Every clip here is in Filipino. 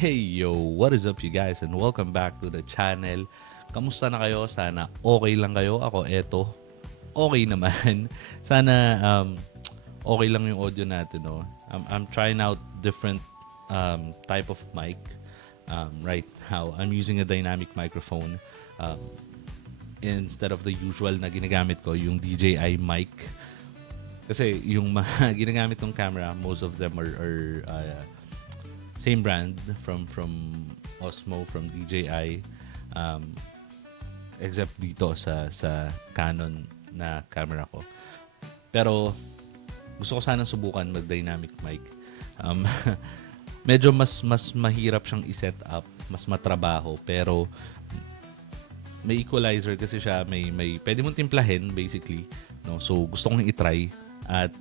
Hey yo, what is up you guys and welcome back to the channel. Kamusta na kayo? Sana okay lang kayo. Ako eto, okay naman. Sana okay lang yung audio natin, no. I'm trying out different type of mic right now. I'm using a dynamic microphone instead of the usual na ginagamit ko, yung DJI mic. Kasi yung mga ginagamit kong camera, most of them are same brand from Osmo, from DJI, except dito sa Canon na camera ko. Pero gusto ko sanang subukan mag-dynamic mic. Medyo mas mahirap siyang i-set up, mas matrabaho, pero may equalizer kasi siya, may pwede mong timplahin basically, no? So gusto kong i-try at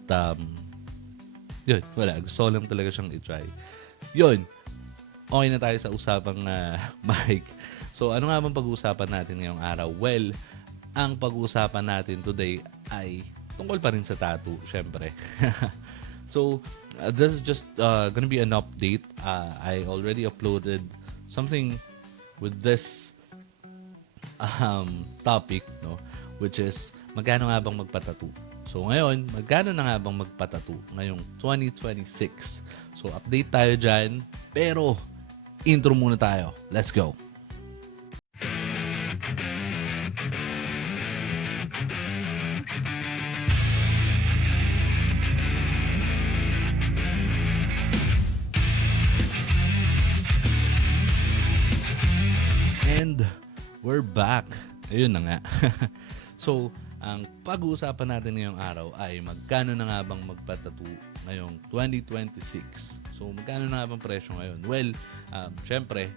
yun, wala, gusto ko lang talaga siyang i-try. Yun, okay na tayo sa usapang mic. So, ano nga bang pag-uusapan natin ngayong araw? Well, ang pag-uusapan natin today ay tungkol pa rin sa tattoo, syempre. So, this is just gonna be an update. I already uploaded something with this topic, no? Which is, magkano nga bang magpa-tattoo? So ngayon, magkano na nga bang magpa-tattoo ngayong 2026? So update tayo dyan. Pero, intro muna tayo. Let's go! And we're back. Ayun na nga. So, ang pag-uusapan natin ngayong araw ay magkano na nga bang magpa-tattoo ngayong 2026. So, magkano na nga bang presyo ngayon? Well, syempre,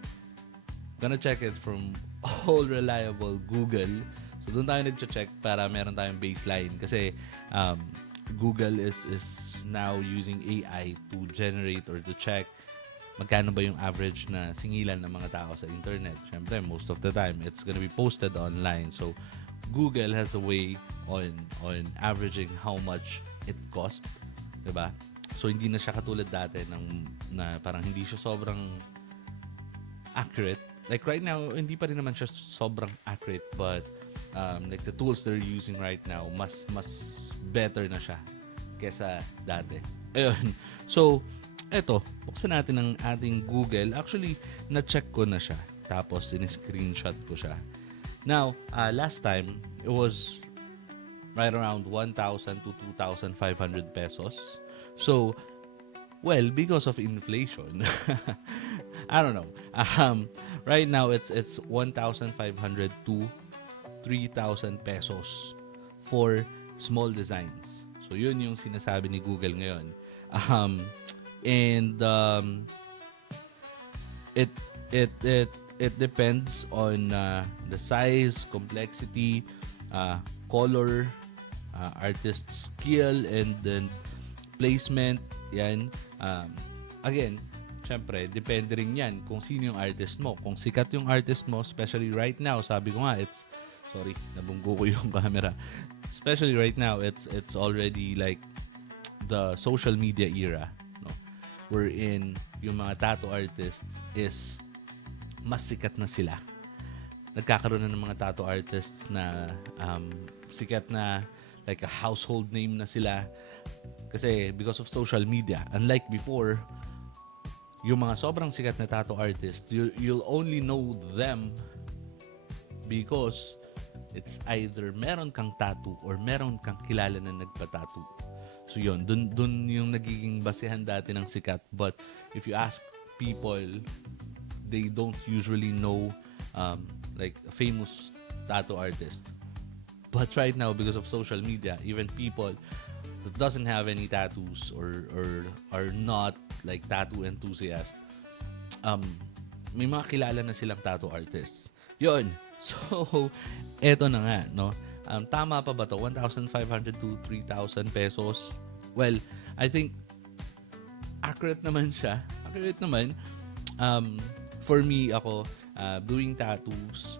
gonna check it from all reliable Google. So, doon tayo nag-check para meron tayong baseline. Kasi, Google is now using AI to generate or to check magkano ba yung average na singilan ng mga tao sa internet. Syempre, most of the time, it's gonna be posted online. So, Google has a way on averaging how much it cost, 'di ba? So hindi na siya katulad dati na parang hindi siya sobrang accurate. Like right now, hindi pa rin naman siya sobrang accurate, but like the tools they're using right now, mas better na siya kesa dati. Ayun. So, eto, buksan natin ang ating Google. Actually, na-check ko na siya. Tapos, in-screenshot ko siya. Now, last time, it was right around 1,000 to 2,500 pesos. So, well, because of inflation, I don't know. Right now, it's 1,500 to 3,000 pesos for small designs. So, yun yung sinasabi ni Google ngayon. It depends on the size, complexity, color, artist skill, and then placement. Yan. Again, syempre, depende rin yan kung sino yung artist mo. Kung sikat yung artist mo, especially right now, sabi ko nga, sorry, nabunggo ko yung camera. Especially right now, it's already like the social media era, no? Wherein yung mga tattoo artists is mas sikat na sila. Nagkakaroon na ng mga tattoo artists na sikat na, like a household name na sila. Kasi because of social media. Unlike before, yung mga sobrang sikat na tattoo artists, you'll only know them because it's either meron kang tattoo or meron kang kilala na nagpa-tattoo. So yun, dun yung nagiging basehan dati ng sikat. But if you ask people, they don't usually know like a famous tattoo artist. But right now, because of social media, even people that doesn't have any tattoos or are not like tattoo enthusiasts, may mga kilala na silang tattoo artists. Yun. So, eto na nga, no? Tama pa ba to? 1,500 to 3,000 pesos? Well, I think accurate naman siya. Accurate naman. For me, ako, doing tattoos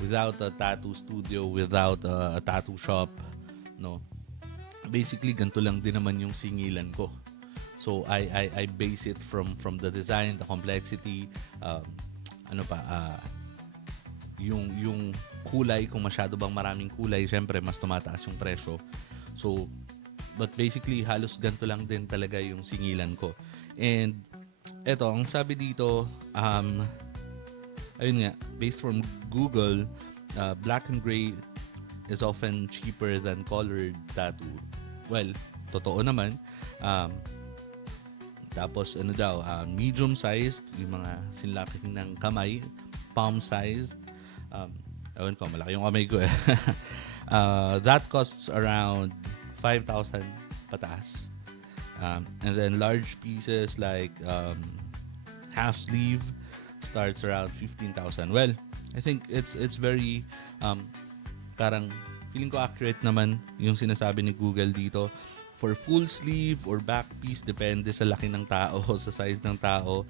without a tattoo studio, without a tattoo shop, no? Basically, ganito lang din naman yung singilan ko. So I base it from the design, the complexity, um, ano pa, yung kulay, kung masyado bang maraming kulay, syempre mas tumataas yung presyo. So, but basically, halos ganito lang din talaga yung singilan ko. And, eto, ang sabi dito, ayun nga, based from Google, black and gray is often cheaper than colored tattoo. Well, totoo naman. Tapos, ano daw, medium-sized, yung mga sinlaki ng kamay, palm-sized. Ewan ko, malaki yung kamay ko eh. That costs around 5,000 pataas. And then large pieces like half sleeve starts around 15,000. Well, I think it's very parang feeling ko accurate naman yung sinasabi ni Google dito. For full sleeve or back piece, depende sa laki ng tao, sa size ng tao,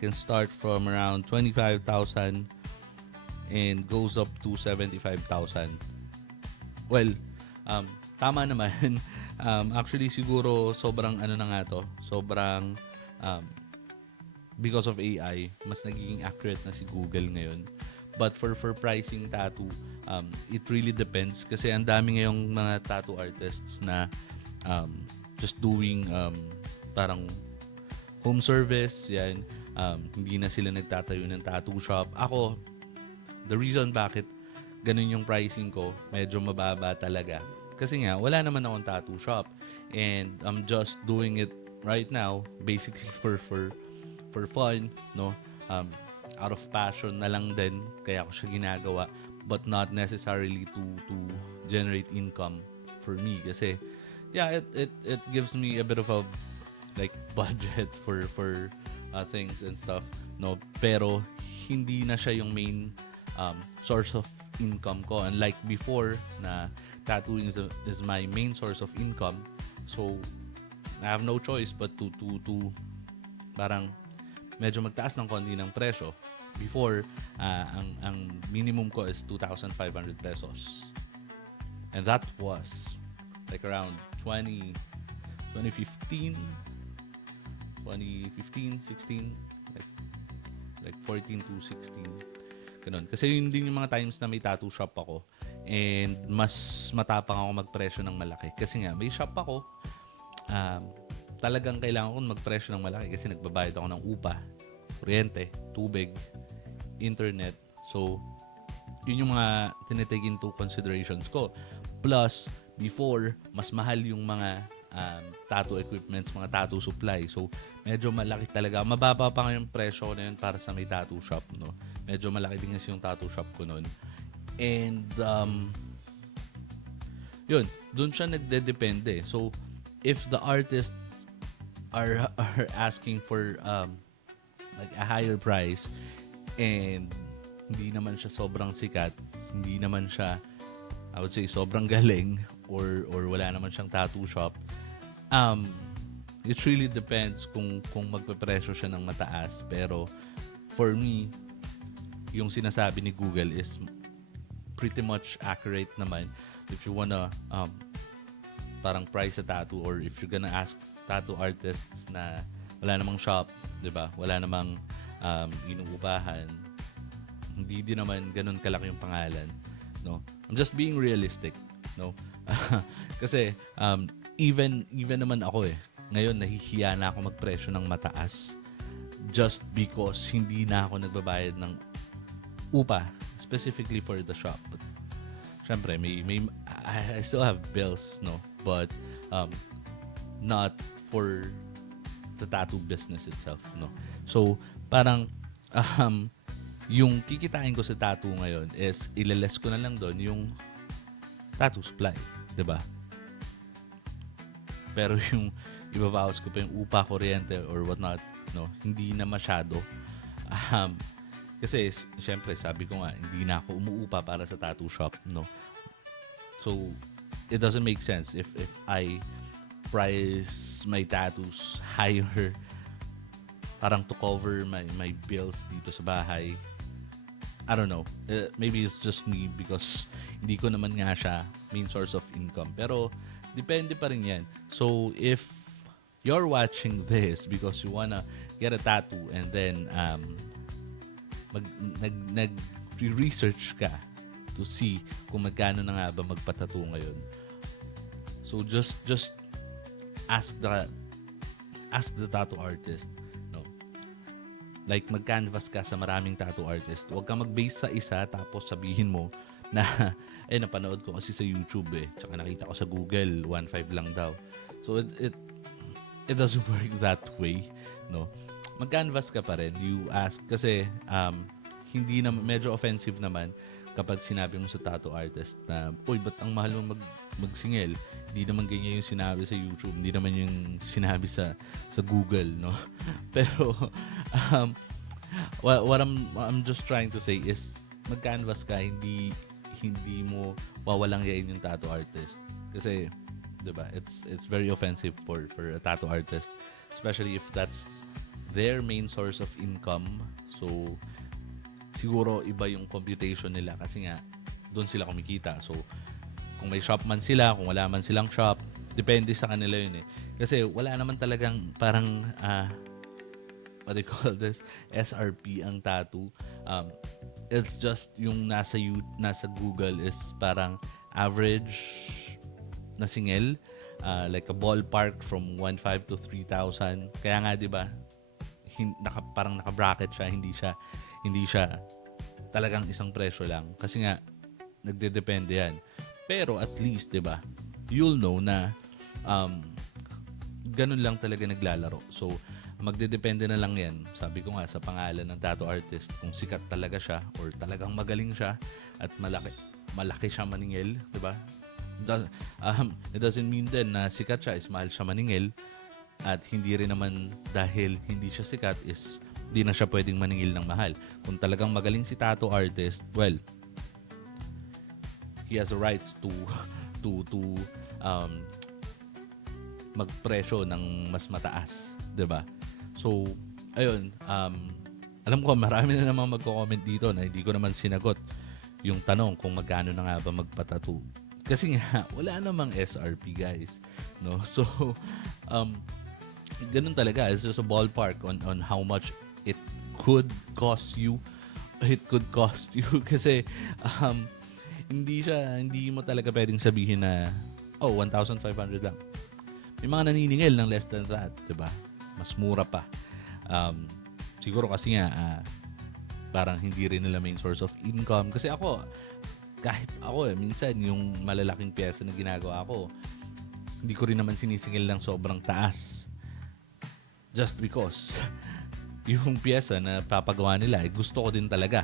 can start from around 25,000 and goes up to 75,000. Well, tama naman. Actually, siguro sobrang ano na nga to, sobrang because of AI, mas nagiging accurate na si Google ngayon. But for pricing tattoo, it really depends kasi ang dami ngayong mga tattoo artists na just doing parang home service, yan. Hindi na sila nagtatayo ng tattoo shop. Ako, the reason bakit ganun yung pricing ko, medyo mababa talaga. Kasi nga, wala naman akong tattoo shop. And I'm just doing it right now, basically for fun, no? Out of passion na lang din, kaya ko siya ginagawa. But not necessarily to generate income for me. Kasi, yeah, it gives me a bit of a like budget for things and stuff, no? Pero hindi na siya yung main source of income ko. Unlike before na tattooing is my main source of income. So I have no choice but to parang medyo magtaas ng konti ng presyo. Before, ang minimum ko is 2,500 pesos. And that was like around 2015, 16, like 14 to 16. Ganun. Kasi yun din yung mga times na may tattoo shop ako. And mas matapang ako magpresyo ng malaki. Kasi nga, may shop ako. Talagang kailangan ko magpresyo ng malaki kasi nagbabayad ako ng upa, kuryente, tubig, internet. So, yun yung mga tinitake into considerations ko. Plus, before, mas mahal yung mga tattoo equipments, mga tattoo supply. So, medyo malaki talaga. Mababa pa nga yung presyo ko na yun para sa may tattoo shop, no? Medyo malaki din kasi yung tattoo shop ko nun. And, yun, dun siya nagdedepende. So, if the artists are asking for like a higher price and hindi naman siya sobrang sikat, hindi naman siya, I would say, sobrang galing or wala naman siyang tattoo shop, it really depends kung magpepresyo siya ng mataas. Pero for me, yung sinasabi ni Google is pretty much accurate naman. If you wanna parang price a tattoo, or if you're gonna ask tattoo artists na wala namang shop, 'di ba? Wala namang inuupahan. Hindi din naman ganun kalaki yung pangalan, no? I'm just being realistic, no? Kasi even naman ako ngayon nahihiya na ako magpresyo ng mataas just because hindi na ako nagbabayad ng upa specifically for the shop. But syempre I still have bills, no? But not for the tattoo business itself, no? So parang yung kikitain ko sa tattoo ngayon is ilales ko na lang doon yung tattoo supply, 'di ba? Pero yung ibabawas ko pa yung upa, kuryente or whatnot, no? Hindi na masyado. Kasi syempre sabi ko nga hindi na ako umuupa para sa tattoo shop, no? So it doesn't make sense if I price my tattoos higher parang to cover my bills dito sa bahay. I don't know. Maybe it's just me because hindi ko naman nga siya main source of income. Pero depende pa rin yan. So if you're watching this because you wanna get a tattoo and then mag, nag-research ka to see kung magkano na nga ba magpatattoo ngayon. So just ask the tattoo artist, no? Like mag-canvas ka sa maraming tattoo artist. Huwag ka mag-base sa isa tapos sabihin mo na napanood ko kasi sa YouTube tsaka nakita ko sa Google 1.5 lang daw. So it doesn't work that way, no? Mag-canvas ka pa rin. You ask kasi hindi na medyo offensive naman kapag sinabi mo sa tattoo artist na, uy, ba't ang mahal mo magsingil? Hindi naman ganyan yung sinabi sa YouTube. Hindi naman yung sinabi sa Google, no? Pero, what I'm just trying to say is, mag-canvas ka, hindi mo wawalang yain yung tattoo artist. Kasi, diba, it's very offensive for a tattoo artist. Especially if that's their main source of income. So, siguro iba yung computation nila kasi nga doon sila kumikita. So, kung may shop man sila, kung wala man silang shop, depende sa kanila yun eh. Kasi wala naman talagang parang what do you call this? SRP ang tattoo. It's just yung nasa Google is parang average na singil, like a ballpark from 1.5 to 3,000. Kaya nga 'di ba? Parang naka-bracket siya, hindi siya talagang isang presyo lang kasi nga nagdedepende yan. Pero at least 'di ba? You'll know na ganun lang talaga naglalaro. So magdedepende na lang yan. Sabi ko nga sa pangalan ng tattoo artist kung sikat talaga siya or talagang magaling siya at malaki siya maningil, 'di ba? It doesn't mean then na sikat siya is mahal siya maningil. At hindi rin naman dahil hindi siya sikat is hindi na siya pwedeng maningil ng mahal. Kung talagang magaling si tattoo artist, well, he has the rights to magpresyo ng mas mataas, 'di ba? So, ayun, alam ko marami na namang magko-comment dito na hindi ko naman sinagot yung tanong kung magkano na nga ba magpatattoo. Kasi nga wala namang SRP, guys, no? So, ganun talaga. It's just a ballpark on how much it could cost you. It could cost you kasi hindi mo talaga pwedeng sabihin na 1,500 lang. May mga naniningil ng less than that, 'di ba? Mas mura pa. Siguro kasi nga parang hindi rin nila main source of income kasi kahit ako minsan yung malalaking piyesa na ginagawa ko, hindi ko rin naman sinisingil ng sobrang taas. Just because yung piyesa na papagawa nila, gusto ko din talaga.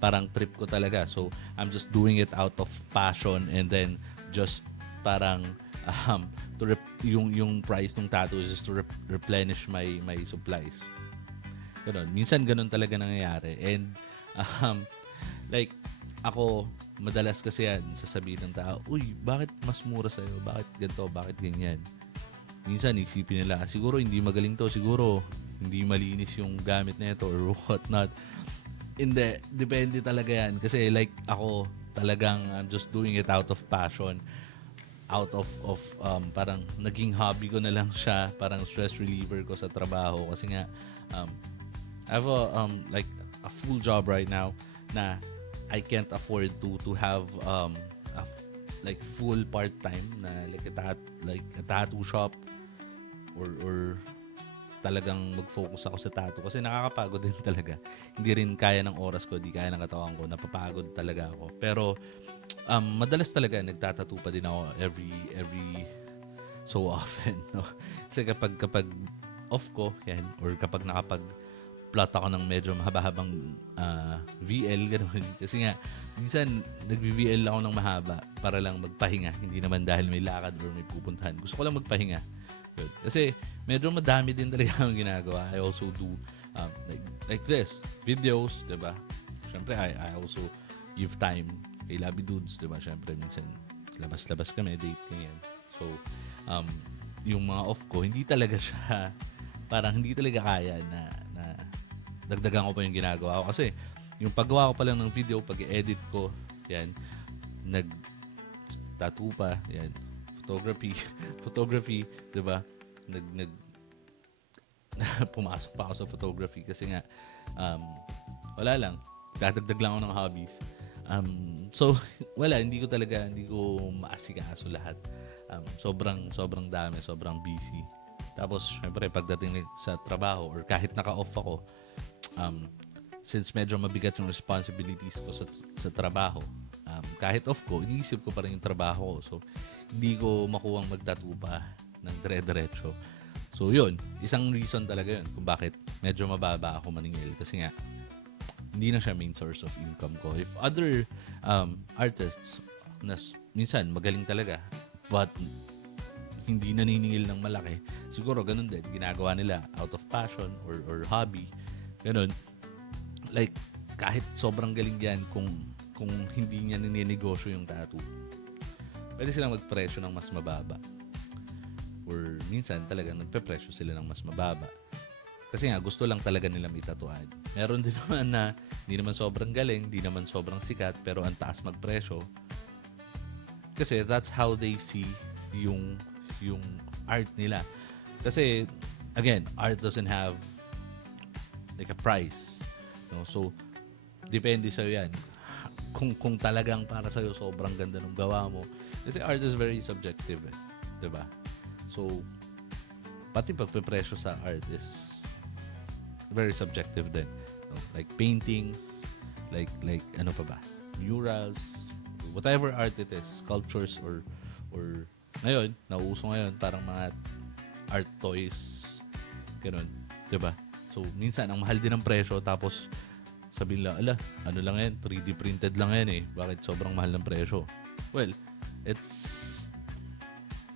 Parang trip ko talaga. So, I'm just doing it out of passion and then just parang yung price ng tattoo is just to replenish my supplies. Ganun. Minsan ganun talaga nangyayari. And like ako, madalas kasi yan sasabihin ng tao, uy, bakit mas mura sa'yo? Bakit ganito? Bakit ganyan? Minsan isipin nila, siguro hindi magaling to, siguro hindi malinis yung gamit na ito or what not. Hindi, depende talaga yan. Kasi like ako, talagang I'm just doing it out of passion. Out of parang naging hobby ko na lang siya, parang stress reliever ko sa trabaho. Kasi nga, I have like a full job right now na I can't afford to have like full part-time na like a tattoo shop or talagang mag-focus ako sa tattoo kasi nakakapagod din talaga. Hindi rin kaya ng oras ko, hindi kaya ng katawan ko, napapagod talaga ako. Pero madalas talaga nagtatattoo pa din ako every so often, no? Kasi kapag off ko, yan, or kapag plot ako ng medyo mahaba-habang VL, gano'n. Kasi nga, minsan, nag-VL ako ng mahaba para lang magpahinga. Hindi naman dahil may lakad or may pupuntahan. Gusto ko lang magpahinga. Kasi, medyo madami din talaga ang ginagawa. I also do, like this, videos, diba? Siyempre, I also give time kay Labi Dudes, diba? Siyempre, minsan, labas-labas kami, date, ganyan. So, yung mga off ko, hindi talaga siya, parang hindi talaga kaya na dagdagan ko pa yung ginagawa ko. Kasi, yung paggawa ko pa lang ng video, pag-edit ko, yan, nag-tattoo pa, yan, photography, diba? pumasok pa ako sa photography kasi nga, wala lang. Dadagdag lang ako ng hobbies. So, wala, hindi ko maasikaso lahat. Sobrang dami, sobrang busy. Tapos, syempre, pagdating sa trabaho or kahit naka-off ako, since medyo mabigat yung responsibilities ko sa trabaho, kahit off ko, iniisip ko pa rin yung trabaho ko. So, hindi ko makuwang magtattoo pa ng dire-diretso. So, yun. Isang reason talaga yun kung bakit medyo mababa ako maningil. Kasi nga, hindi na siya main source of income ko. If other artists na minsan magaling talaga but hindi naniningil ng malaki, siguro ganun din. Ginagawa nila out of passion or hobby. Ganun. Like, kahit sobrang galing yan kung hindi niya nininegosyo yung tattoo, pwede silang magpresyo ng mas mababa. Or minsan talagang nagpe-presyo sila ng mas mababa. Kasi nga, gusto lang talaga nila may tatuan. Meron din naman na hindi naman sobrang galing, hindi naman sobrang sikat, pero ang taas magpresyo. Kasi that's how they see yung art nila. Kasi, again, art doesn't have like a price. No? So, depende sa'yo yan. Kung talagang para sa'yo sobrang ganda ng gawa mo. Kasi art is very subjective. Diba? So, pati pagpipresyo sa art is very subjective din. No? Like paintings, like ano pa ba? Murals, whatever art it is, sculptures or ngayon, nauuso ngayon parang mga art toys. Ganun, 'di ba? So, minsan ang mahal din ng presyo tapos sabihin lang, ano lang yan, 3D printed lang yan eh. Bakit sobrang mahal ng presyo? Well, it's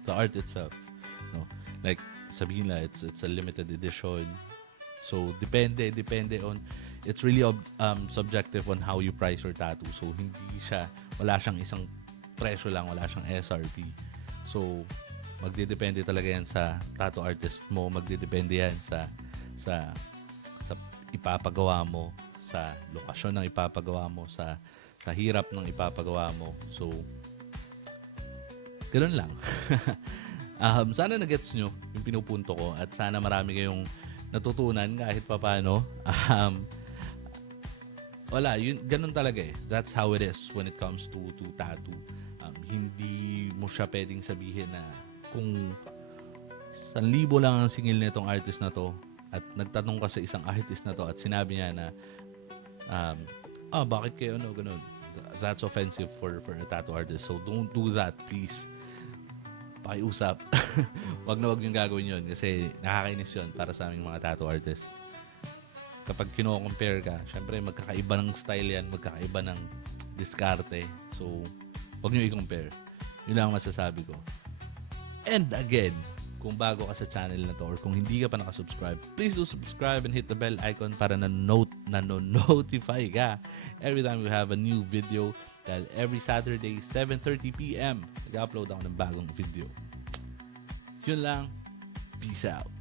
the art itself. No? Like, sabihin lang, it's a limited edition. So, depende on, it's really subjective on how you price your tattoo. So, wala siyang isang presyo lang, wala siyang SRP. So, magdedepende talaga yan sa tattoo artist mo, magdedepende yan sa ipapagawa mo, sa lokasyon ng ipapagawa mo, sa hirap ng ipapagawa mo. So, ganoon lang. Sana na-gets nyo yung pinupunto ko at sana marami kayong natutunan kahit papaano. Wala, ganun talaga eh. That's how it is when it comes to tattoo. Hindi mo siya pwedeng sabihin na kung 1,000 lang ang singil nitong artist na to at nagtanong ka sa isang artist na to at sinabi niya na bakit kayo ganun? That's offensive for a tattoo artist. So don't do that, please. Pakiusap. Wag niyong gagawin yun kasi nakakainis yun para sa aming mga tattoo artist. Kapag kino-compare ka, syempre magkakaiba ng style yan, magkakaiba ng diskarte. So, wag niyo i-compare. Yun lang ang masasabi ko. And again, kung bago ka sa channel na to or kung hindi ka pa nakasubscribe, please do subscribe and hit the bell icon para na-notify ka every time we have a new video. Dahil every Saturday, 7:30 p.m. nag-upload ako ng bagong video. Yun lang. Peace out.